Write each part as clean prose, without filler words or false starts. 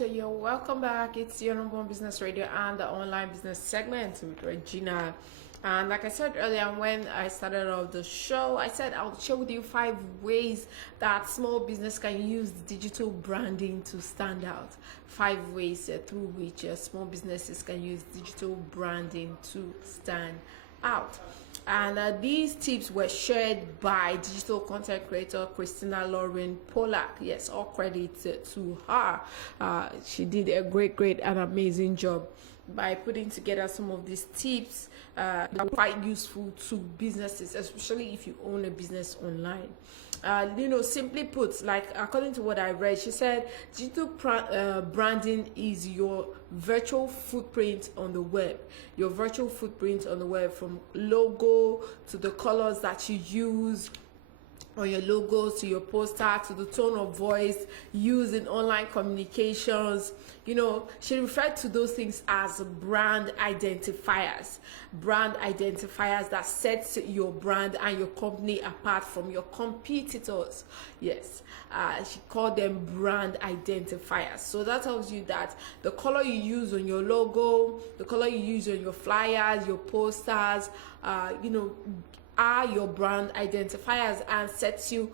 You're welcome back. It's your number one business radio and the online business segment with Regina. And like I said earlier, when I started off the show, I said I'll share with you 5 ways that small business can use digital branding to stand out. 5 ways through which small businesses can use digital branding to stand out. And these tips were shared by digital content creator Christina Lauren Pollack. Yes, all credit to her. She did a great and amazing job by putting together some of these tips that are quite useful to businesses, especially if you own a business online. Simply put, like according to what I read, she said digital branding is your virtual footprint on the web. Your virtual footprint on the web, from logo to the colors that you use on your logos, to your poster, to the tone of voice used in online communications. She referred to those things as brand identifiers. Brand identifiers that sets your brand and your company apart from your competitors. Yes, she called them brand identifiers. So that tells you that the color you use on your logo, the color you use on your flyers, your posters, are your brand identifiers and sets you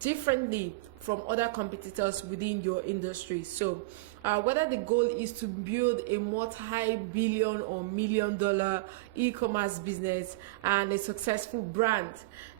differently from other competitors within your industry. So whether the goal is to build a multi-billion or million-dollar e-commerce business and a successful brand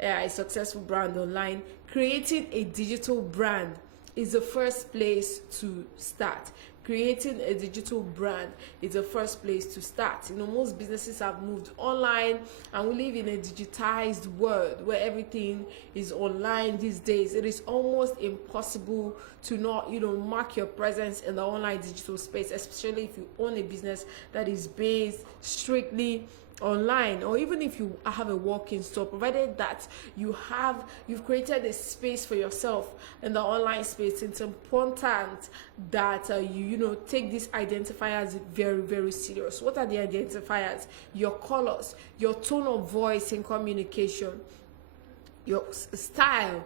online, creating a digital brand is the first place to start. Creating a digital brand is the first place to start. Most businesses have moved online, and we live in a digitized world where everything is online these days. It is almost impossible to not, mark your presence in the online digital space, especially if you own a business that is based strictly online, or even if you have a walk-in store, provided that you've created a space for yourself in the online space. It's important that you take these identifiers very serious. What are the identifiers? Your colors, your tone of voice in communication, your style,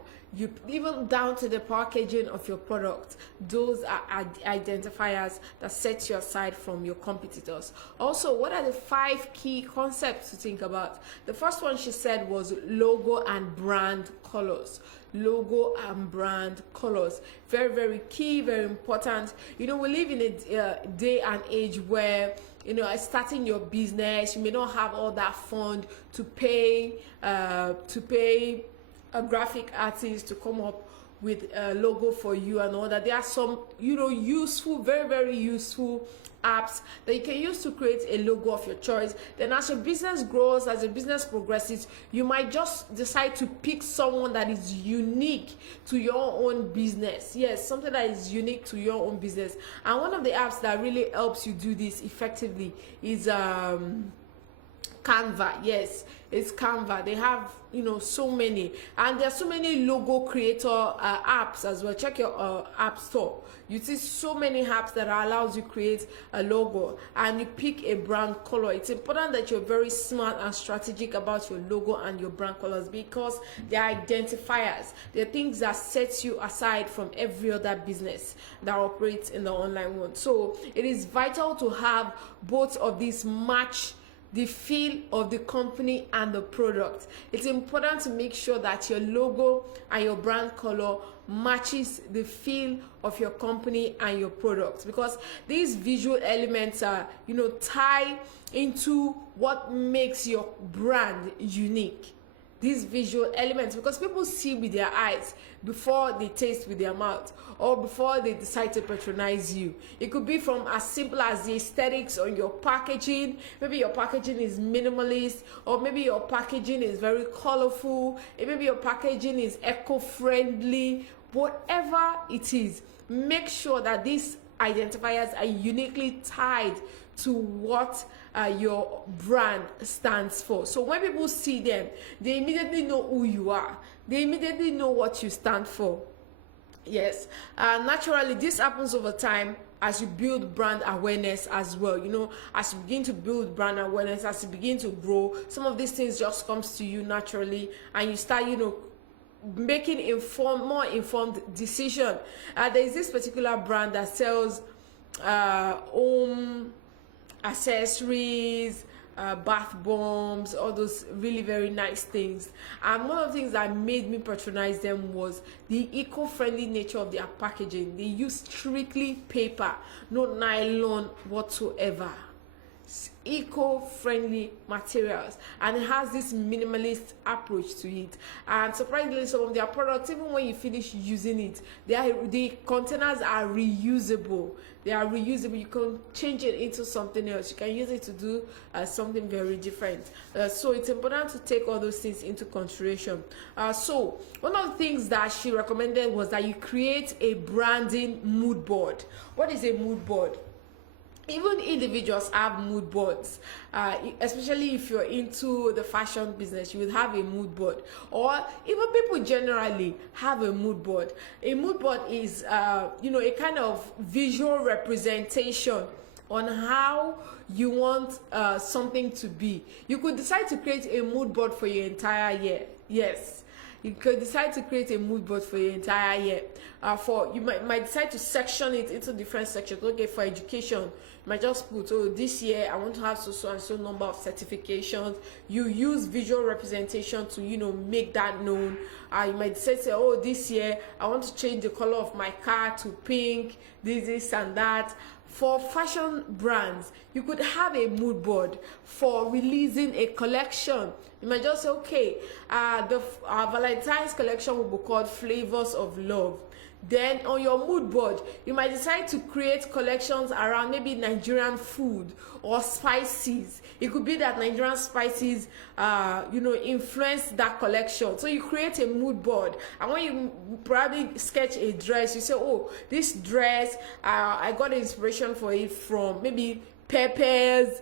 even down to the packaging of your product. Those are identifiers that set you aside from your competitors. Also, what are the 5 key concepts to think about? The first one she said was logo and brand colors. Logo and brand colors, very key, very important. We live in a day and age where starting your business, you may not have all that fund to pay a graphic artist to come up with a logo for you and all that. There are some useful, very useful apps that you can use to create a logo of your choice. Then as your business grows, as your business progresses, you might just decide to pick someone that is unique to your own business. Yes, something that is unique to your own business. And one of the apps that really helps you do this effectively is Canva. Yes, it's Canva. They have so many, and there are so many logo creator apps as well. Check your app store. You see so many apps that allows you create a logo, and you pick a brand color. It's important that you're very smart and strategic about your logo and your brand colors, because they're identifiers. They're things that sets you aside from every other business that operates in the online world. So it is vital to have both of these match the feel of the company and the product. It's important to make sure that your logo and your brand color matches the feel of your company and your product, because these visual elements are tie into what makes your brand unique. These visual elements, because people see with their eyes before they taste with their mouth, or before they decide to patronize you. It could be from as simple as the aesthetics on your packaging. Maybe your packaging is minimalist, or maybe your packaging is very colorful, maybe your packaging is eco-friendly. Whatever it is, make sure that these identifiers are uniquely tied to what your brand stands for. So when people see them, they immediately know who you are. They immediately know what you stand for. Yes, naturally this happens over time as you build brand awareness as well. As you begin to build brand awareness, as you begin to grow, some of these things just comes to you naturally, and you start making more informed decision. There is this particular brand that sells home accessories, bath bombs, all those really very nice things. And one of the things that made me patronize them was the eco-friendly nature of their packaging. They use strictly paper, no nylon whatsoever. Eco-friendly materials, and it has this minimalist approach to it. And surprisingly, some of their products, even when you finish using it, the containers are reusable. They are reusable. You can change it into something else. You can use it to do something very different. So it's important to take all those things into consideration. So one of the things that she recommended was that you create a branding mood board. What is a mood board? Even individuals have mood boards, especially if you're into the fashion business. You would have a mood board, or even people generally have a mood board. A mood board is a kind of visual representation on how you want something to be. You could decide to create a mood board for your entire year. Yes, you could decide to create a mood board for your entire year. You might decide to section it into different sections. Okay, for education, you might just put, oh, this year I want to have so and so number of certifications. You use visual representation to make that known. You might say, oh, this year I want to change the color of my car to pink, this and that. For fashion brands, you could have a mood board for releasing a collection. You might just say, okay, our Valentine's collection will be called Flavors of Love. Then on your mood board, you might decide to create collections around maybe Nigerian food or spices. It could be that Nigerian spices, influence that collection. So you create a mood board, and when you probably sketch a dress, you say, oh, this dress, I got inspiration for it from maybe peppers,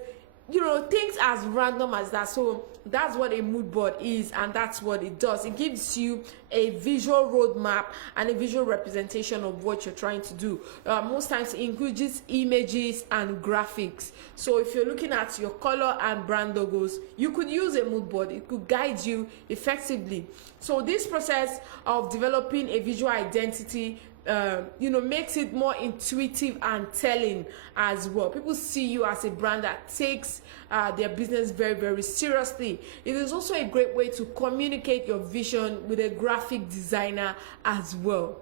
things as random as that. So that's what a mood board is, and that's what it does. It gives you a visual roadmap and a visual representation of what you're trying to do. Most times it includes images and graphics. So if you're looking at your color and brand logos, you could use a mood board. It could guide you effectively. So this process of developing a visual identity makes it more intuitive and telling as well. People see you as a brand that takes their business very, very seriously. It is also a great way to communicate your vision with a graphic designer as well.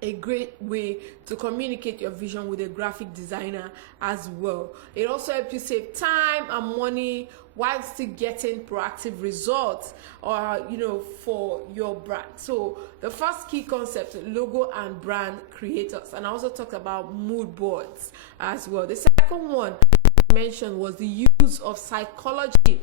A great way to communicate your vision with a graphic designer as well. It also helps you save time and money while still getting proactive results for your brand. So the first key concept, logo and brand creators, and I also talked about mood boards as well. The second one I mentioned was the use of psychology,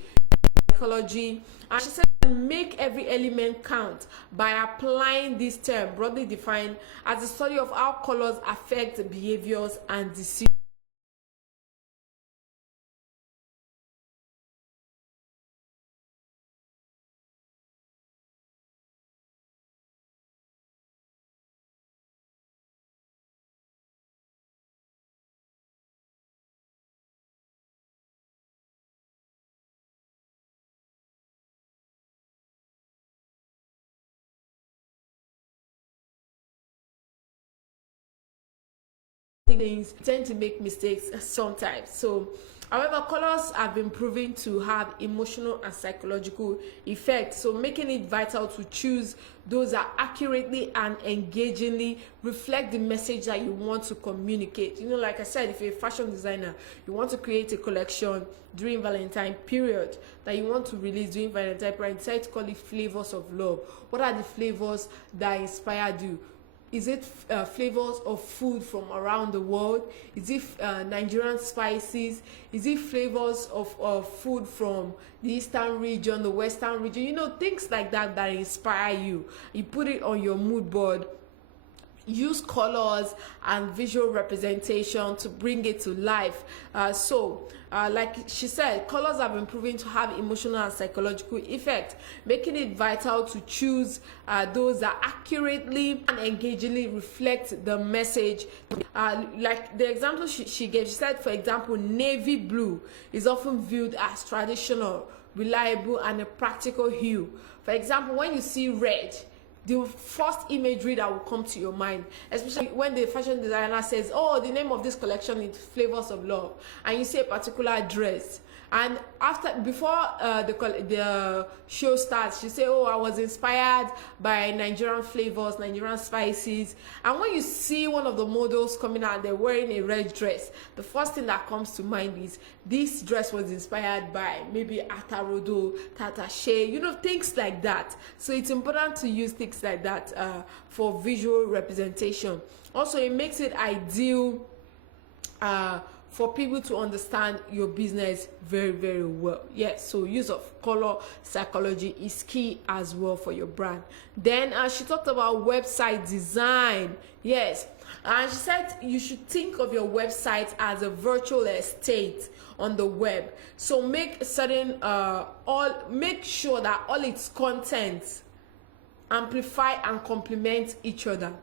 and she said make every element count by applying this term, broadly defined as the study of how colors affect behaviors and decisions. Things tend to make mistakes sometimes. So however, colors have been proven to have emotional and psychological effects, so making it vital to choose those that accurately and engagingly reflect the message that you want to communicate. Like I said, if you're a fashion designer, you want to create a collection during Valentine period that you want to release during Valentine period, decide to call it Flavors of Love. What are the flavors that inspired you? Is it flavors of food from around the world? Is it Nigerian spices? Is it flavors of food from the eastern region, the western region? Things like that that inspire you. You put it on your mood board. Use colors and visual representation to bring it to life. Like she said, colors have been proven to have emotional and psychological effect, making it vital to choose those that accurately and engagingly reflect the message. Like the example she gave, she said, for example, navy blue is often viewed as traditional, reliable, and a practical hue. For example, when you see red, the first imagery that will come to your mind, especially when the fashion designer says, oh, the name of this collection is Flavors of Love, and you see a particular dress, and before the show starts, you say, oh, I was inspired by Nigerian flavors, Nigerian spices. And when you see one of the models coming out, they're wearing a red dress, the first thing that comes to mind is this dress was inspired by maybe Atarodo, Tatashe, you know, things like that. So it's important to use things like that for visual representation. Also, it makes it ideal for people to understand your business very, very well. Yes, so use of color psychology is key as well for your brand. Then she talked about website design. Yes, and she said you should think of your website as a virtual estate on the web. So make sure that all its content amplify and complement each other.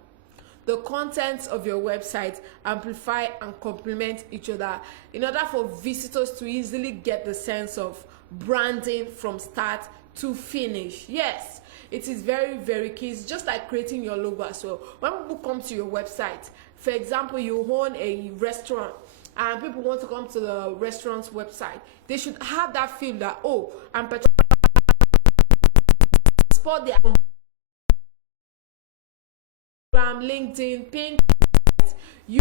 The contents of your website amplify and complement each other in order for visitors to easily get the sense of branding from start to finish. Yes, it is very, very key. It's just like creating your logo as well. When people come to your website, for example, you own a restaurant and people want to come to the restaurant's website, they should have that feel that, oh, I'm spot their LinkedIn, Pinterest, you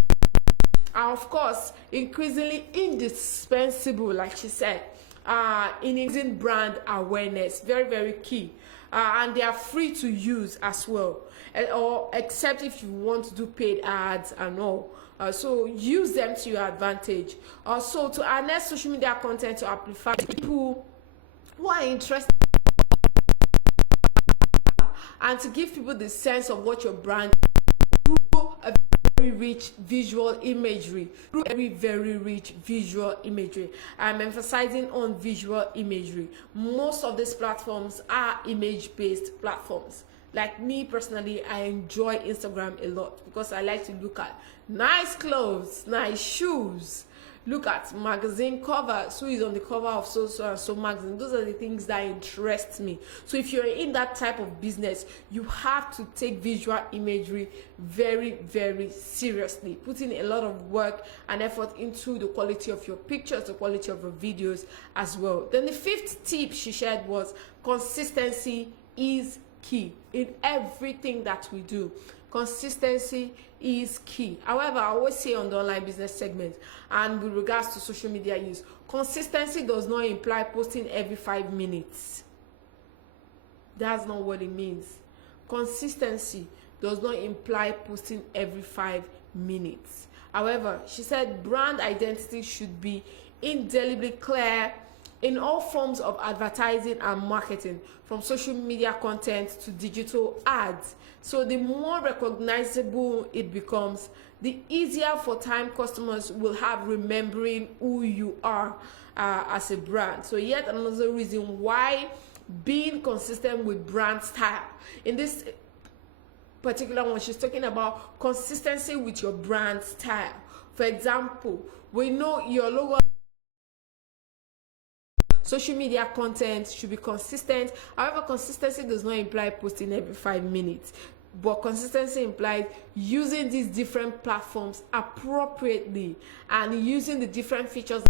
are of course increasingly indispensable, like she said, in increasing brand awareness. Very, very key. And they are free to use as well, or except if you want to do paid ads and all. So use them to your advantage. Also, to harness social media content to amplify people who are interested, and to give people the sense of what your brand is through a very rich visual imagery. I'm emphasizing on visual imagery. Most of these platforms are image-based platforms. Like me personally, I enjoy Instagram a lot because I like to look at nice clothes, nice shoes, look at magazine covers, who is on the cover of so and so magazine. Those are the things that interest me. So if you're in that type of business, you have to take visual imagery very, very seriously, putting a lot of work and effort into the quality of your pictures, the quality of your videos as well. Then the fifth tip she shared was consistency is key in everything that we do. Consistency is key. However, I always say on the online business segment and with regards to social media use, consistency does not imply posting every 5 minutes. That's not what it means. Consistency does not imply posting every 5 minutes. However, she said brand identity should be indelibly clear in all forms of advertising and marketing, from social media content to digital ads. So the more recognizable it becomes, the easier for time customers will have remembering who you are as a brand. So yet another reason why being consistent with brand style. In this particular one, she's talking about consistency with your brand style. For example, we know your logo, social media content should be consistent. However, consistency does not imply posting every 5 minutes, but consistency implies using these different platforms appropriately and using the different features